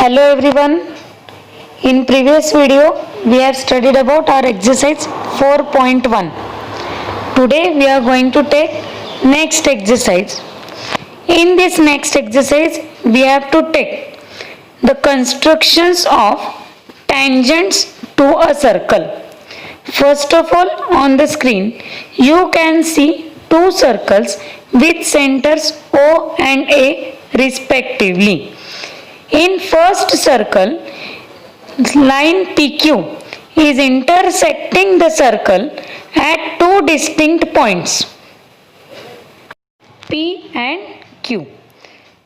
Hello everyone. In previous video we have studied about our exercise 4.1. Today we are going to take next exercise. In this next exercise we have to take the constructions of tangents to a circle. First of all, on the screen you can see two circles with centers O and A respectively. In first circle, line PQ is intersecting the circle at two distinct points P and Q.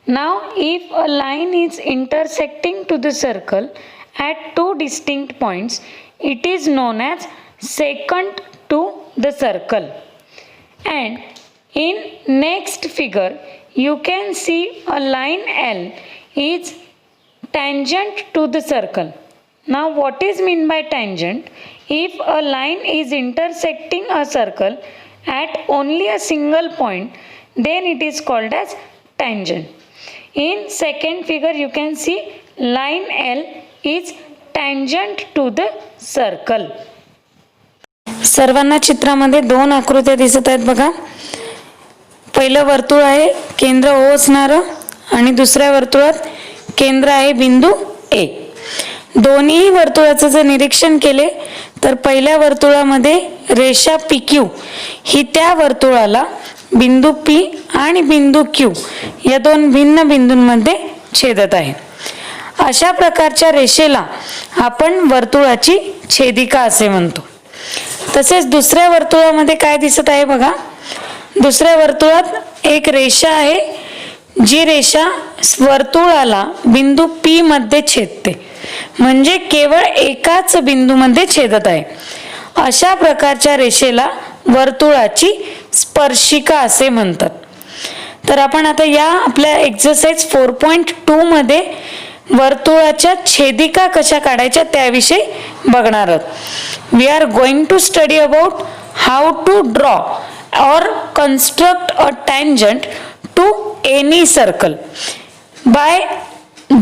Now if a line is intersecting to the circle at two distinct points, it is known as secant to the circle. And in next figure you can see a line L is tangent to the circle. Now what is mean by tangent? If a line is intersecting a circle at only a single point, then it is called as tangent. In second figure you can see line L is tangent to the circle. सर्वांना चित्रामध्ये दोन आकृत्या दिसत आहेत बघा. पहिलं वर्तुळ आहे केंद्र O असणारं आणि दुसऱ्या वर्तुळात केंद्र आहे बिंदू A. दोन्ही वर्तुळाचं जर निरीक्षण केले तर पहिल्या वर्तुळामध्ये रेषा PQ ही त्या वर्तुळाला बिंदू P आणि बिंदू Q या दोन भिन्न बिंदूंमध्ये छेदत आहे. अशा प्रकारच्या रेषेला आपण वर्तुळाची छेदिका असे म्हणतो. तसेच दुसऱ्या वर्तुळामध्ये काय दिसत आहे बघा. दुसऱ्या वर्तुळात एक रेषा आहे जी रेषा वर्तुळाला बिंदू P मध्ये छेदते, म्हणजे केवळ एकाच बिंदूमध्ये छेदत आहे. अशा प्रकारच्या रेषेला वर्तुळाची स्पर्शिका असे म्हणतात. तर आपण आता या आपल्या एक्सरसाइज 4.2 मध्ये वर्तुळाच्या छेदिका कशा काढायच्या त्याविषयी बघणार आहोत. We are going to study about how to draw or construct a tangent to any circle by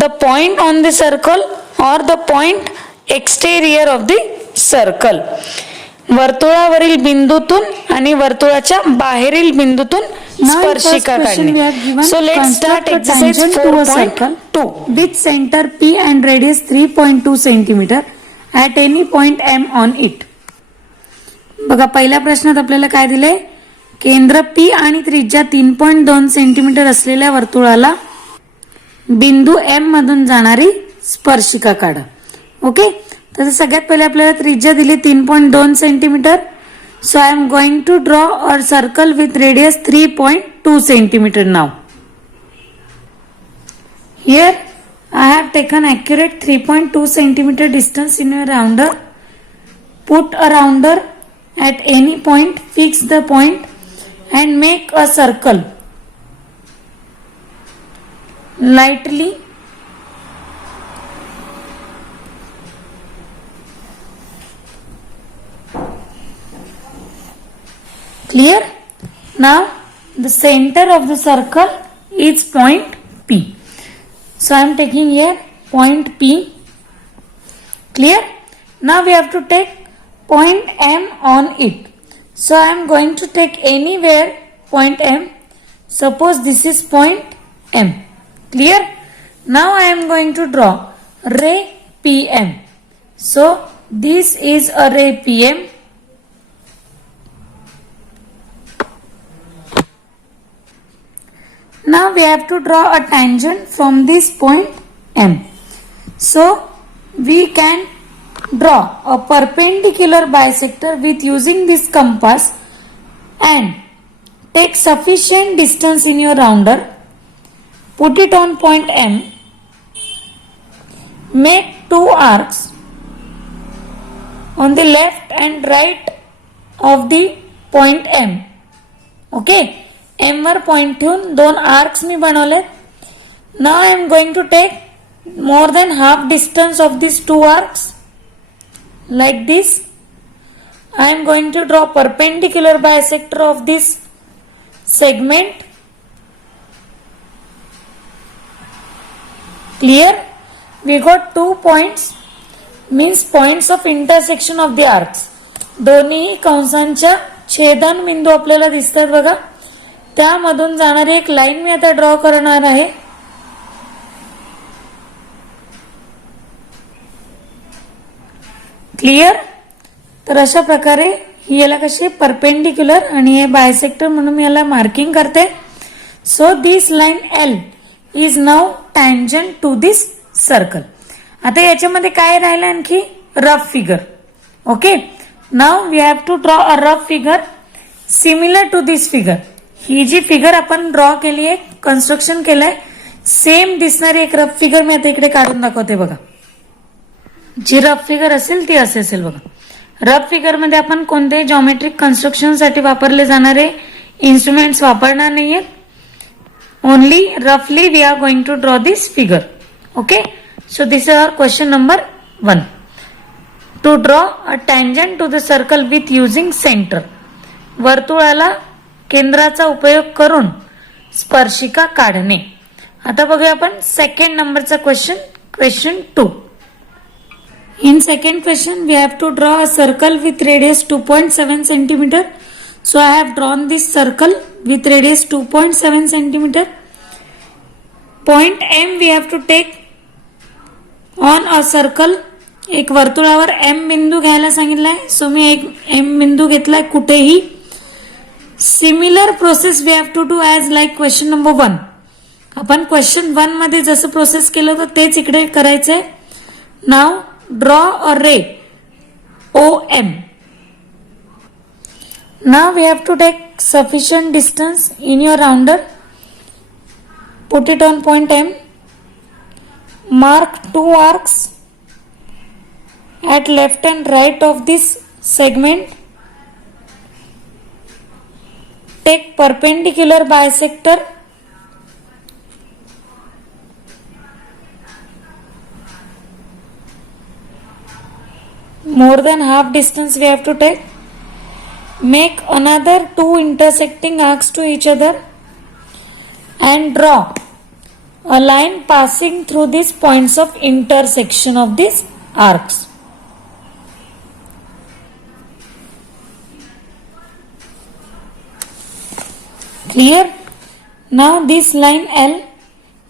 the point on the circle or the point exterior of the circle. वर्तुळावरील बिंदूतून आणि वर्तुळाच्या बाहेरील बिंदूतून स्पर्शिका काढणे. So let's start exercise 4.2 with center P and radius 3.2 cm at any point M on it. बघा पहिल्या प्रश्नात आपल्याला काय दिले. केंद्र P आणि त्रिज्या 3.2 सेंटीमीटर असलेल्या वर्तुळाला बिंदू M मधून जाणारी स्पर्शिका काढा. ओके, तर सगळ्यात पहिले आपल्याला त्रिज्या दिली 3.2 centimetre. So I am going to draw a circle with radius 3.2 centimetre. Now here I have taken accurate 3.2 centimeter distance in a rounder. Put a rounder at any point, fix the point and make a circle. Lightly clear. Now the center of the circle is point P. So I am taking here point P. Clear. Now we have to take point M on it. So I am going to take anywhere point M. Suppose this is point M. Clear. Now I am going to draw ray PM. So this is a ray PM. Now we have to draw a tangent from this point M. So we can draw a perpendicular bisector with using this compass and take sufficient distance in your rounder. Put it on point M. Make two arcs on the left and right of the point M. Okay. M वर point ठेवून दोन arcs मी बनवलेत. Now I am going to take more than half distance of these two arcs like this. I am going to draw perpendicular bisector of this segment. Clear. we got 2 points means points of intersection of the arcs. दोन्ही कंसांच्या छेदन बिंदू आपल्याला दिसतात बघा. त्यामधून जाणारी एक line मी आता ड्रॉ करणार आहे. क्लिअर. तर अशा प्रकारे ही याला कशी परपेंडिक्युलर आणि हे बायसेक्टर म्हणून मी याला मार्किंग करते. So this line L is now tangent to this circle. आता याच्यामध्ये काय राहिलं आणखी rough figure. Okay. Now we have to draw a rough figure similar to this figure. ही जी फिगर आपण ड्रॉ केली आहे, कन्स्ट्रक्शन केलंय, सेम दिसणारी एक रफ फिगर मी आता इकडे काढून दाखवते बघा. जी रफ फिगर असेल ती असे असेल बघा. रफ फिगर मध्ये आपण कोणत्याही जॉमेट्रिक कन्स्ट्रक्शन साठी वापरले जाणारे इन्स्ट्रुमेंट्स वापरणार नाहीये. ओनली रफली we are going to draw this figure. Okay. So this is our question number 1. To draw a tangent to the circle with using centre. वर्तुळाला केंद्राचा उपयोग करून स्पर्शिका काढणे. आता बघूया आपण सेकंड नंबरचा question 2. In second question, we have to draw a circle with radius 2.7 centimeter. So I have drawn this circle with radius 2.7 centimeter. Point M we have to take on a circle. एक वर्तुळावर M बिंदू घ्यायला सांगितलाय. So मी एक M बिंदू घेतलाय कुठेही. Similar process we have to do as like question number 1. आपण question 1 मध्ये जसं प्रोसेस केलं होतं तेच इकडे करायचंय. नाव draw a ray OM. Now we have to take sufficient distance in your rounder. Put it on point M. Mark 2 arcs at left and right of this segment. Take perpendicular bisector. More than half distance we have to take. Make another 2 intersecting arcs to each other and draw a line passing through these points of intersection of these arcs. Clear? Now this line L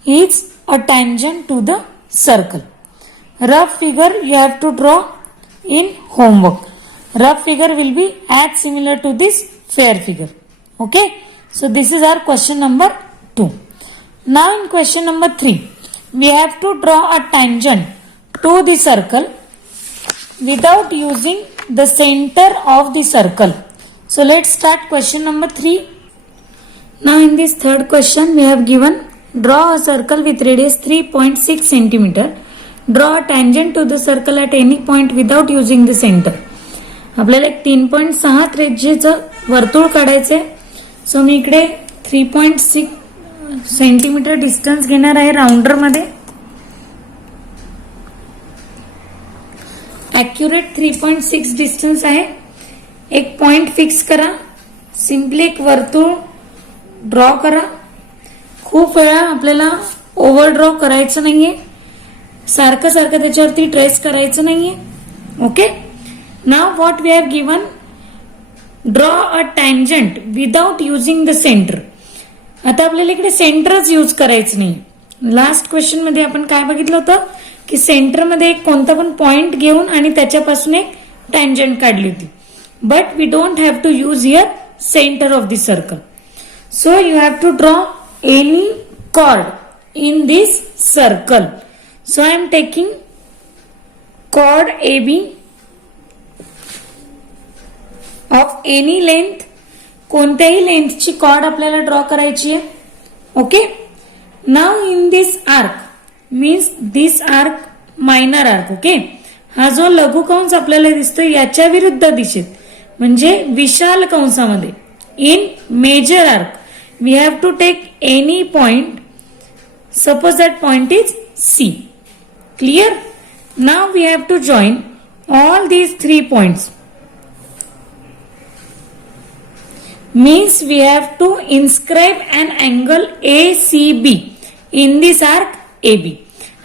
is a tangent to the circle. Rough figure you have to draw in homework. Rough figure will be as similar to this fair figure. Okay. So this is our question number 2. Now in question number 3, we have to draw a tangent to the circle without using the center of the circle. So let's start question number 3. Now in this third question we have given draw a circle with radius 3.6 centimeter. Draw a tangent to the circle at any point without using the center. आपल्याला एक 3.6 त्रिज्येचं वर्तुळ काढायचंय. So मी इकडे 3.6 centimetre distance घेणार आहे rounder मध्ये. Accurate 3.6 distance आहे. एक पॉइंट फिक्स करा. सिम्पली एक वर्तुळ ड्रॉ करा. खूप वेळा आपल्याला ओव्हर ड्रॉ करायचं नाहीये. सारखं सारखं त्याच्यावरती ट्रेस करायचं नाहीये. Okay. Now what we have given draw a tangent without using the centre. आता आपल्याला इकडे सेंटरच यूज करायचं नाही. लास्ट क्वेश्चन मध्ये आपण काय बघितलं होतं की सेंटरमध्ये एक कोणता पण पॉइंट घेऊन आणि त्याच्यापासून एक टँजंट काढली होती. But we don't have to use here centre of the circle. So you have to draw any chord in this circle. So I am taking chord AB of any length. कोणत्याही लेंथची chord आपल्याला draw करायची आहे. Okay. Now in this arc means this arc minor arc. Okay. हा जो लघु कंस आपल्याला दिसतो याच्या विरुद्ध दिशेत म्हणजे विशाल कंसामध्ये in major arc we have to take any point. Suppose that point is C. Clear? Now we have to join all these 3 points. Means we have to inscribe an angle ACB in this arc AB.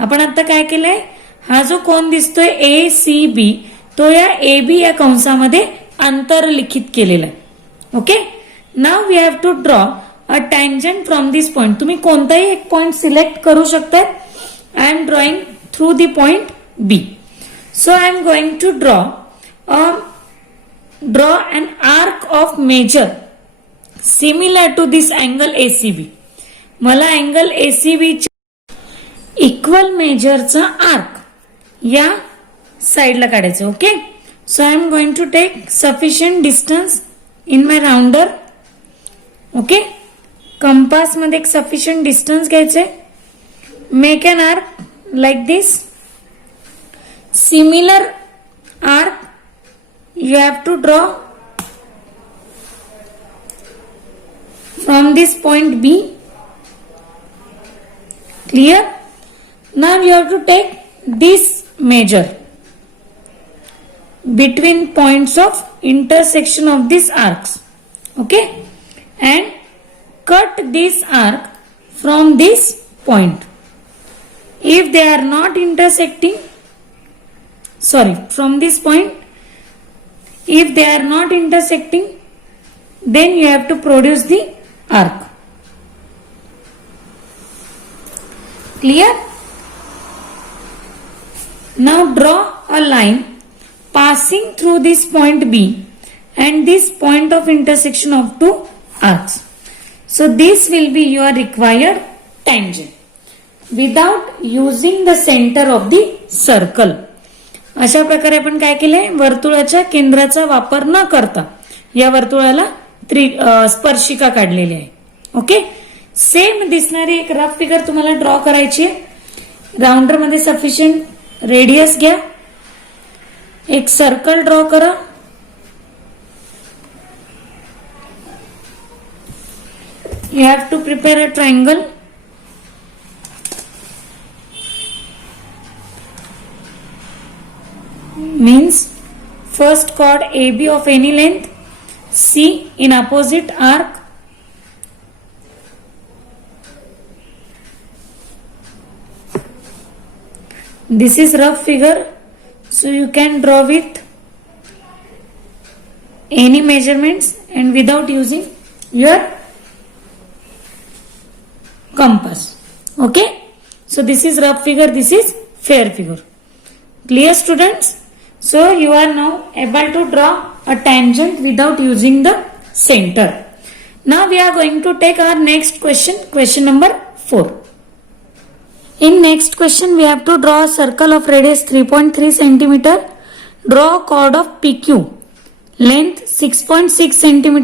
आपण आता काय केलंय, हा जो कोन दिसतोय ए C B, तो या A B या कंसामध्ये आंतरलिखित केलेला आहे. Okay, now we have to draw a tangent from this point. तुम्ही कोणताही एक पॉइंट सिलेक्ट करू शकता. I am drawing through the point B. So I am going to draw an arc of measure similar to this angle ACB. मला angle ACB equal मेजरचा arc या साइडला काढायचं. Okay, so I am going to take sufficient distance in my rounder. Okay, compass मध्ये एक sufficient distance घ्यायचे. Make an arc like this. Similar arc you have to draw from this point B. Clear? Now you have to take this measure between points of intersection of these arcs. Okay, and cut this arc from this point. If they are not intersecting, from this point, if they are not intersecting, then you have to produce the arc. Clear? Now draw a line passing through this point B and this point of intersection of two arcs. So this will be your required tangent without using the center of the circle. अशा प्रकारे आपण काय केलंय, वर्तुळाच्या केंद्राचा वापर न करता या वर्तुळाला स्पर्शिका काढलेली आहे. ओके, सेम दिसणारी एक रफ फिगर तुम्हाला ड्रॉ करायची आहे. राउंडर मध्ये सफिशियंट रेडियस घ्या. एक सर्कल ड्रॉ करा. You have to prepare a triangle. Means first chord AB of any length, C in opposite arc, this is rough figure, so you can draw with any measurements and without using your compass. Okay, so this is rough figure, this is fair figure. Clear, students? So you are now able to draw a tangent without using the center. Now we are going to take our next question, question number 4. In next question we have to draw a circle of radius 3.3 cm. Draw a chord of PQ, length 6.6 cm.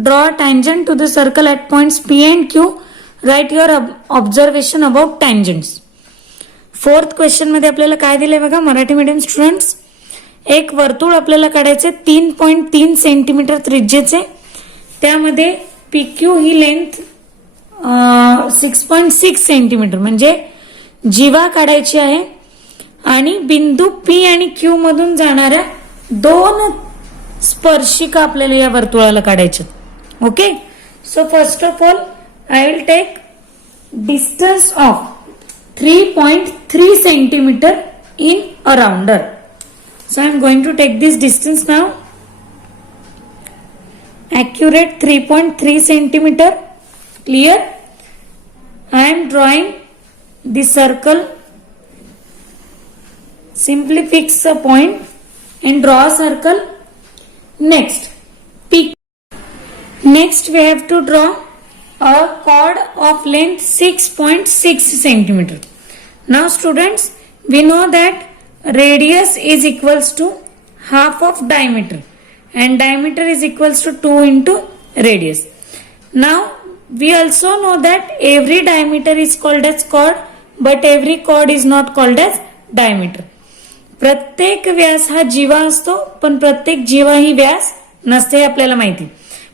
Draw a tangent to the circle at points P and Q. Write your observation about tangents. Fourth question मध्ये आपल्याला काय दिलंय बघा Marathi medium students. एक वर्तुळ आपल्याला काढायचे 3.3 centimetre त्रिज्येचे. त्यामध्ये PQ ही लेंथ 6.6 सेंटीमीटर म्हणजे जीवा काढायची आहे आणि बिंदू P आणि Q मधून जाणाऱ्या 2 स्पर्शिका आपल्याला या वर्तुळाला काढायच्या. Okay, so first of all I will take distance of 3.3 centimeter in a rounder. So I am going to take this distance now. Accurate 3.3 centimeter. Clear? I am drawing the circle. Simply fix a point and draw a circle. Next, Next we have to draw a chord of length 6.6 centimeter. Now students, we know that radius is equals to half of diameter and diameter is equals to 2 into radius. Now we also know that every diameter is called as chord but every chord is not called as diameter. प्रत्येक व्यास हा जीवा असतो पण प्रत्येक जीवा ही व्यास नसते हे आपल्याला माहिती.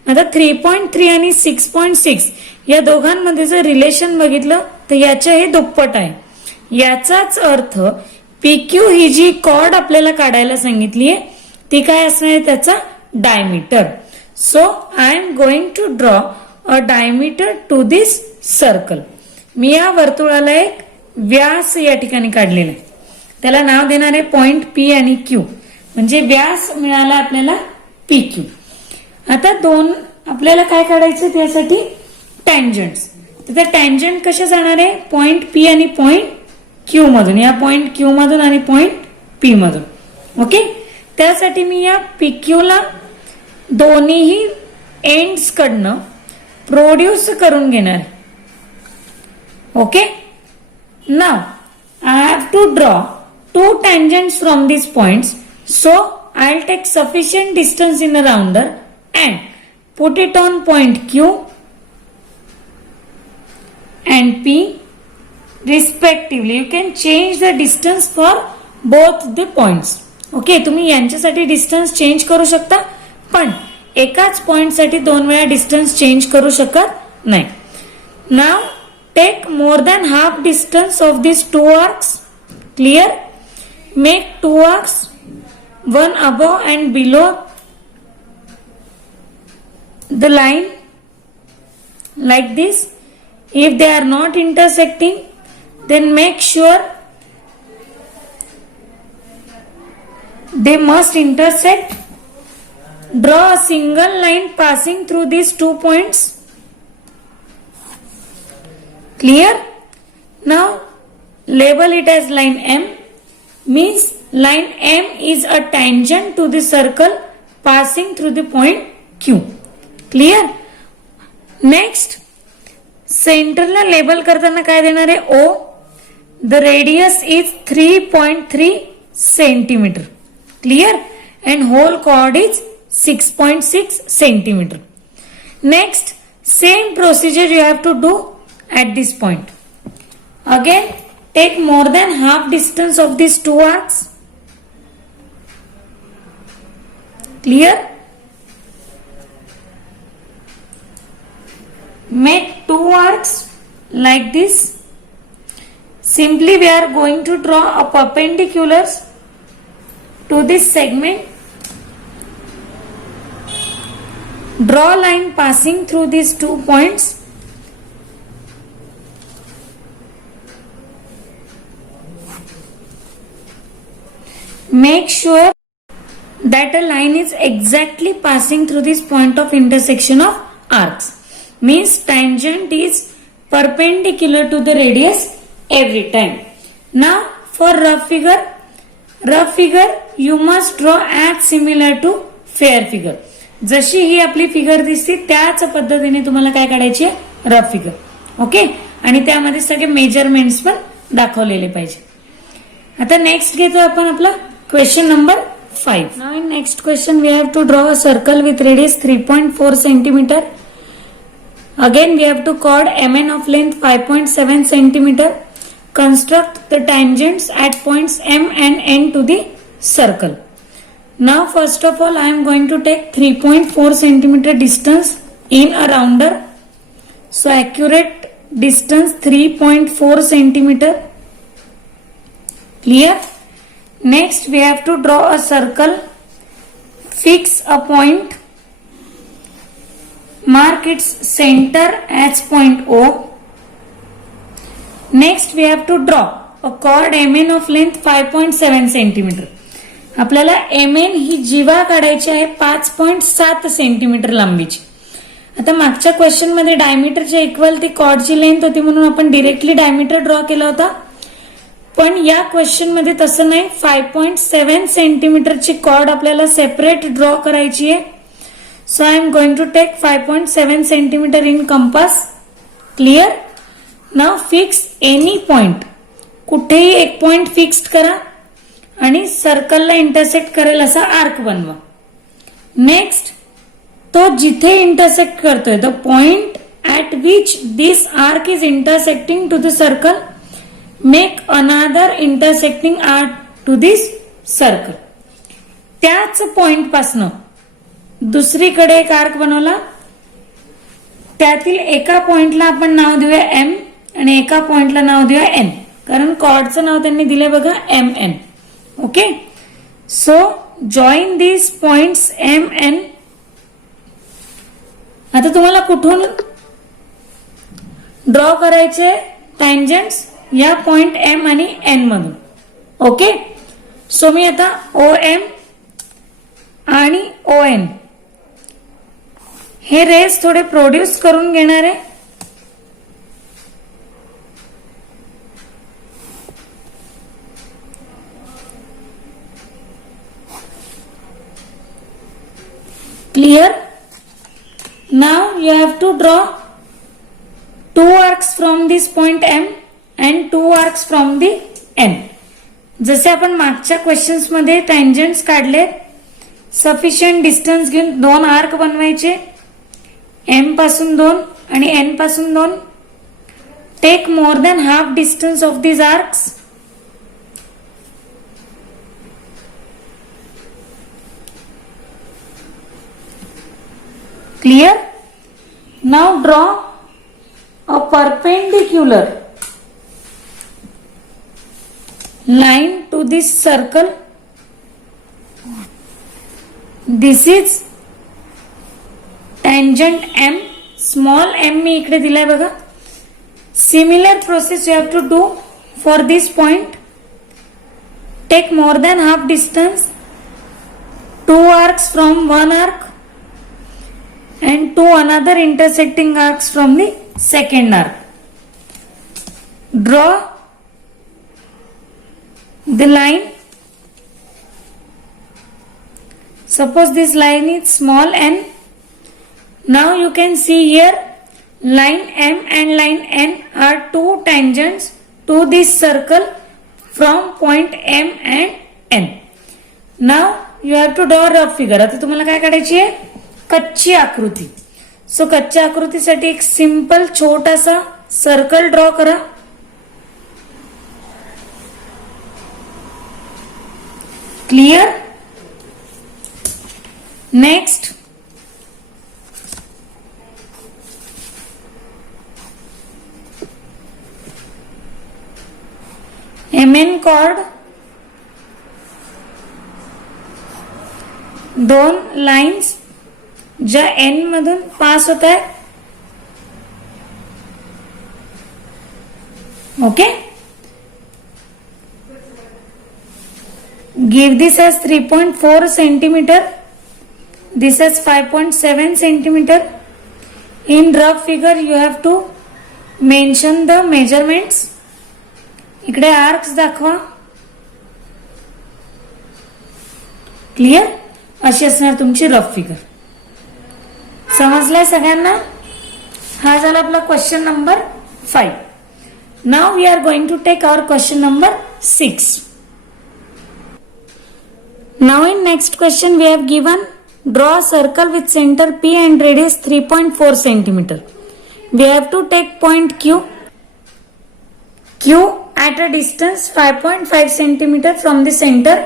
आता 3.3 आणि 6.6 या दोघांमध्ये जर रिलेशन बघितलं तर याच्या हे दुप्पट आहे. याचाच अर्थ PQ ही जी कॉर्ड आपल्याला काढायला सांगितली आहे ती काय असणार आहे त्याचा diameter. So I am going to draw a diameter to this circle. मी या वर्तुळाला एक व्यास या ठिकाणी काढलेला आहे, त्याला नाव देणार आहे पॉइंट पी आणि क्यू. म्हणजे व्यास मिळाला आपल्याला पी क्यू. आता दोन आपल्याला काय काढायचं त्यासाठी टँजंट्स. तर त्या टँजंट कशा जाणार आहे पॉइंट पी आणि पॉइंट क्यू मधून, या पॉइंट क्यू मधून आणि पॉइंट पी मधून. ओके, त्यासाठी मी या पी क्यू ला दोन्हीही एंड्स कडनं प्रोड्यूस करून घेणार. Okay, now I have to draw two tangents from these points, so I'll take sufficient distance in a rounder and put it on point Q and P respectively. You can change the distance for both the points. Okay, तुम्ही यांच्यासाठी distance change करू शकता, पण एकाच point साठी दोन वेळा distance change करू शकत नाही. Now take more than half distance of this two arcs. Clear? Make two arcs, one above and below the line like this. If they are not intersecting, then make sure they must intersect. Draw a single line passing through these 2 points. Clear? Now label it as line M. Means line M is a tangent to the circle passing through the point Q. Clear? Next, center ला label करताना काय देणार आहे O. The radius is 3.3 centimeter. Clear? And whole chord is 6.6 centimeter. Next, same procedure you have to do at this point. Again, take more than half distance of these two arcs. Clear? Make two arcs like this. Simply we are going to draw a perpendicular to this segment. Draw line passing through these 2 points. Make sure that a line is exactly passing through this point of intersection of arcs. Means tangent is perpendicular to the radius every time. Now for rough figure you must draw as similar to fair figure. जशी ही आपली figure दिसते त्याच पद्धतीने तुम्हाला काय काढायची आहे rough figure. Okay, आणि त्यामध्ये सगळे मेजरमेंट्स पण दाखवलेले पाहिजे. आता नेक्स्ट घेतो आपण आपला question number 5. Now in next question we have to draw a circle with radius 3.4 centimeter. Again we have to chord MN of length 5.7 centimeter. Construct the tangents at points M and N to the circle. Now first of all I am going to take 3.4 centimeter distance in a rounder. So accurate distance 3.4 centimeter. Clear? Next we have to draw a circle, fix a point, mark its center as point O. Next we have to draw a chord MN of length 5.7 centimeter. आपल्याला MN ही जीवा काढायची आहे 5.7 centimetre लांबीची. आता मागच्या question मध्ये डायमीटरच्या equal ती कॉर्डची length होती म्हणून आपण डिरेक्टली डायमीटर ड्रॉ केला होता, पण या क्वेश्चन मध्ये तसं नाही. 5.7 सेंटीमीटरची कॉर्ड आपल्याला सेपरेट ड्रॉ करायची आहे. So I am going to take 5.7 centimetre in compass. Clear? Now fix any point, कुठेही एक पॉइंट फिक्स्ड करा आणि सर्कलला इंटरसेक्ट करेल असा आर्क बनवा. नेक्स्ट, तो जिथे इंटरसेक्ट करतोय the point at which this arc is intersecting to the circle, make another intersecting arc to this circle. त्याच पॉइंट पासनं दुसरीकडे एक आर्क बनवला, त्यातील एका पॉइंटला आपण नाव देऊया एम आणि एका पॉइंटला नाव देऊया एन, कारण कॉर्डचं नाव त्यांनी दिले बघा M N. Okay, so join this points M N. आता तुम्हाला कुठून ड्रॉ करायचे टँजंट्स? या पॉइंट एम आणि एन मधून. ओके, सो मी आता ओ एम आणि ओ एन हे रेस थोडे प्रोड्यूस करून घेणार आहे. Clear? Now you have to draw two arcs from this point M and two arcs from the N. जसे आपण मागच्या क्वेश्चन्स मध्ये टँजंट्स काढले, सफिशियंट डिस्टन्स घेऊन दोन आर्क बनवायचे, M पासून दोन आणि N पासून दोन. Take more than half distance of these arcs. Clear? Now draw a perpendicular line to this circle. This is tangent M. Small m मी इकडे दिलाय बघा. Similar process you have to do for this point. Take more than half distance. Two arcs from one arc and two another intersecting arcs from the second arc. Draw the line. Suppose this line is small n. Now you can see here line M and line N are two tangents to this circle from point M and N. Now you have to draw a rough figure. आता तुम्हाला काय काढायची आहे? कच्ची आकृती. So कच्च्या आकृतीसाठी एक simple छोटासा सर्कल ड्रॉ करा. क्लियर? नेक्स्ट MN कॉर्ड, दोन लाइन्स ज्या एन मधून पास होत आहे. Okay, give this edge 3.4 centimetre, this edge 5.7 centimetre. In rough figure you have to mention the measurements. इकडे आर्क्स दाखवा. क्लियर? अशी असणार तुमची रफ फिगर. समजलंय सगळ्यांना? हा झाला आपला question number 5. Now we are going to take our question number 6. Now in next question we have given draw a circle with centre P and radius 3.4 centimeter. We have to take point Q at a distance 5.5 centimeter from the center.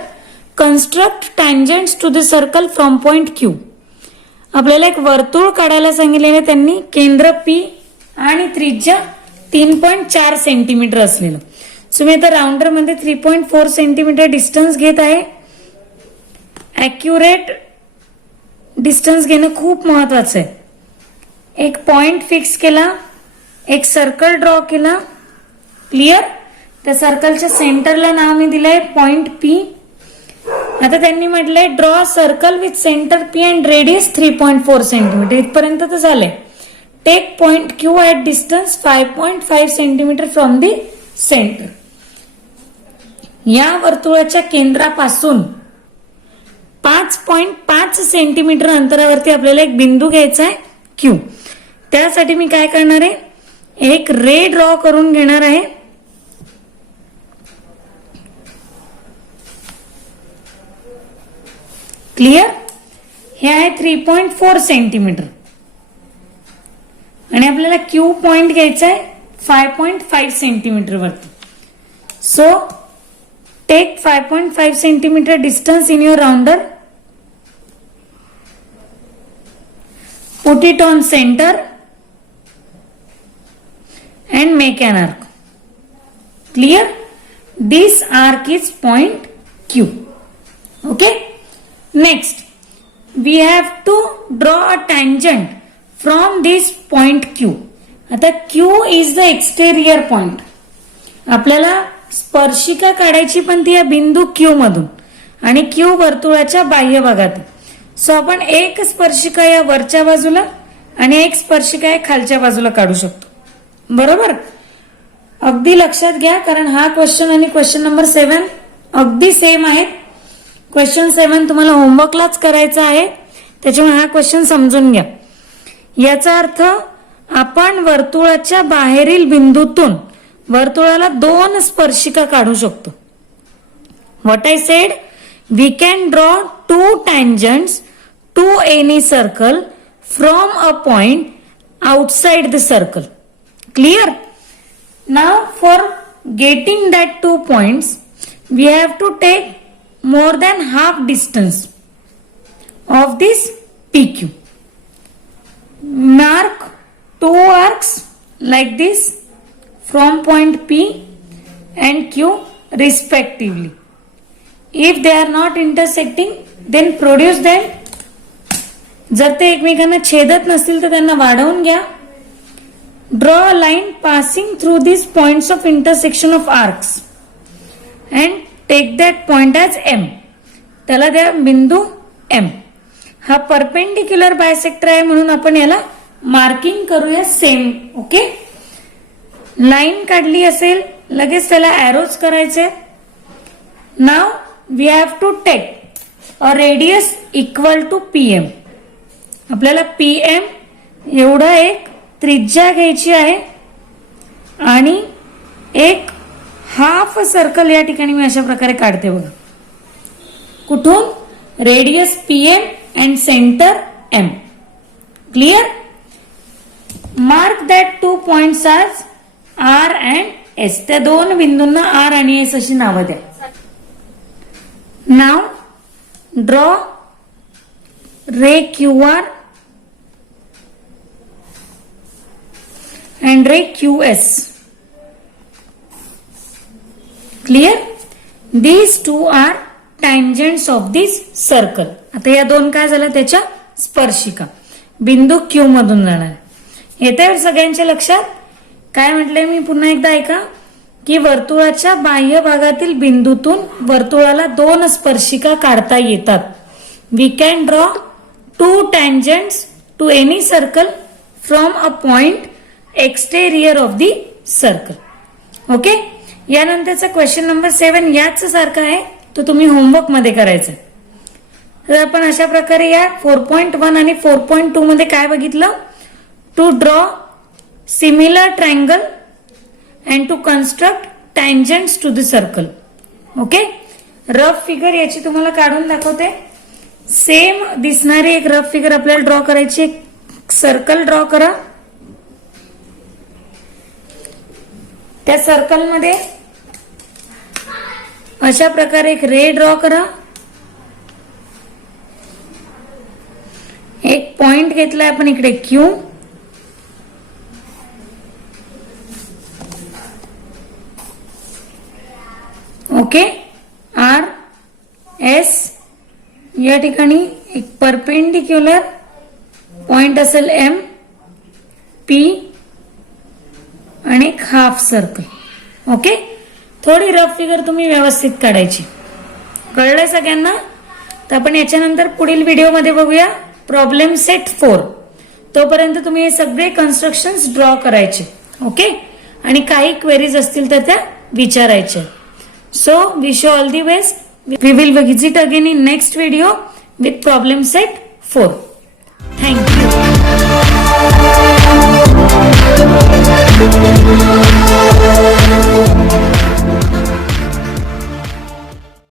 Construct tangents to the circle from point Q. आपल्याला एक वर्तुळ काढायला सांगितलेले त्यांनी, केंद्र P आणि त्रिज्या 3.4 centimetre असलेलं. सो मी आता राउंडर मध्ये 3.4 सेंटीमीटर डिस्टन्स घेत आहे. ऍक्युरेट डिस्टन्स घेणं खूप महत्वाचं आहे. एक पॉइंट फिक्स केला, एक सर्कल ड्रॉ केला. क्लियर? त्या सर्कलच्या सेंटरला नाव मी दिलंय पॉइंट P. आता त्यांनी म्हटलंय draw circle with centre P and radius 3.4 centimetre. इथपर्यंत तर झालंय. Take point Q at distance 5.5 centimetre from the centre. या वर्तुळाच्या केंद्रापासून 5.5 सेंटीमीटर अंतरावरती आपल्याला एक बिंदू घ्यायचा आहे Q. त्यासाठी मी काय करणार आहे, एक रे ड्रॉ करून घेणार आहे. क्लियर? हे आहे 3.4 सेंटीमीटर आणि आपल्याला Q पॉइंट घ्यायचा आहे 5.5 सेंटीमीटर वरती. So take 5.5 centimetre distance in your rounder. Put it on center and make an arc. Clear? This arc is point Q. Okay? Next, we have to draw a tangent from this point Q. आता Q is the exterior point. आपल्याला स्पर्शिका काढायची, पण ती या बिंदू Q मधून, आणि क्यू वर्तुळाच्या बाह्य भागात. सो आपण एक स्पर्शिका या वरच्या बाजूला आणि एक स्पर्शिका या खालच्या बाजूला काढू शकतो. बरोबर, अगदी लक्षात घ्या, कारण हा क्वेश्चन आणि क्वेश्चन नंबर 7 अगदी सेम आहेत. क्वेश्चन 7 तुम्हाला होमवर्कलाच करायचा आहे, त्याच्यामुळे हा क्वेश्चन समजून घ्या. याचा अर्थ आपण वर्तुळाच्या बाहेरील बिंदूतून वर्तुळाला 2 स्पर्शिका काढू शकतो. What I said, we can draw 2 tangents to any circle from a point outside the circle. Clear? Now for getting that 2 points, we have to take more than half distance of this PQ. Mark 2 arcs like this from point P and Q respectively. If they are not intersecting, then produce them. जर ते एकमेकांना छेदत नसतील तर त्यांना वाढवून घ्या. Draw a line passing through these points of intersection of arcs and take that point as M. त्याला द्या बिंदू M. हा परपेंडिक्युलर बायसेक्टर आहे म्हणून आपण याला मार्किंग करूया सेम. ओके, लाईन काढली असेल लगेच त्याला एरोज करायचे. Now we have to take a radius equal to PM. आपल्याला PM एवढं एक त्रिज्या घ्यायची आहे आणि एक हाफ सर्कल या ठिकाणी मी अशा प्रकारे काढते बघा. कुठून, radius PM and centre M. Clear? Mark that 2 points as R and S. त्या 2 बिंदूंना R आणि S अशी नावं द्या. Now draw ray QR and ray QS. Clear? These two are tangents of this circle. आता या 2 काय झालं, त्याच्या स्पर्शिका बिंदू Q मधून जाणार. येते सगळ्यांच्या लक्षात? काय म्हटलंय मी पुन्हा एकदा ऐका, की वर्तुळाच्या बाह्य भागातील बिंदूतून वर्तुळाला 2 स्पर्शिका काढता येतात. We can draw 2 tangents to any circle from a point exterior of the circle. Okay, यानंतरचा क्वेश्चन नंबर 7 याच सारखा आहे, तो तुम्ही होमवर्क मध्ये करायचा. तर आपण अशा प्रकारे या 4.1 आणि 4.2 मध्ये काय बघितलं, to draw similar triangle and to construct tangents to the circle. Okay, rough figure याची तुम्हाला काढून दाखवते. सेम दिसणारी एक रफ फिगर आपल्याला ड्रॉ करायची. एक सर्कल ड्रॉ करा. त्या सर्कल मध्ये अशा प्रकारे एक रे ड्रॉ करा. एक पॉइंट घेतलाय आपण इकडे Q. ओके, R S या ठिकाणी एक परपेंडिक्युलर पॉइंट असेल M P आणि एक हाफ सर्कल. ओके, थोडी रफ फिगर तुम्ही व्यवस्थित काढायची. कळलंय सगळ्यांना? तर आपण याच्यानंतर पुढील व्हिडिओमध्ये बघूया प्रॉब्लेम सेट 4. तोपर्यंत तुम्ही हे सगळे कन्स्ट्रक्शन्स ड्रॉ करायचे. ओके, आणि काही क्वेरीज असतील तर त्या विचारायच्या. So, wish you all the best. We will visit again in next video with problem set 4. Thank you.